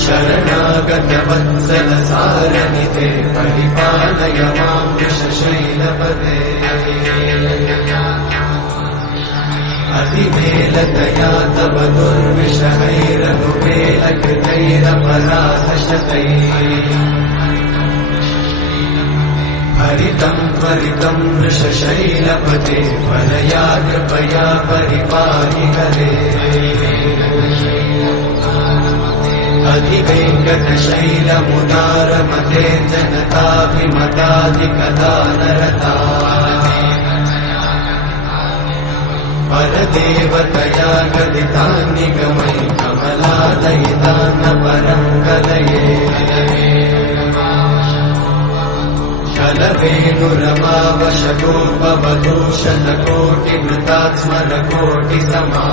शरणागतवत्सलसारनिधे परिपालय मां वृषशैलपदे अतिमेलतया तव दुर्विषहैरनुपेलकृतैरपराधशतैः हरितं त्वरितं वृषशैलपते वरया कृपया परिपाहि हरे अधिवेङ्कटशैलमुदारमते जनताभिमताधिकदानरता परदेवतया गदितान्निगमै कमलादयितान्न परं कलये शलवेणुरमावशगोपवधूषणकोटिमृतात्स्मरकोटिसमा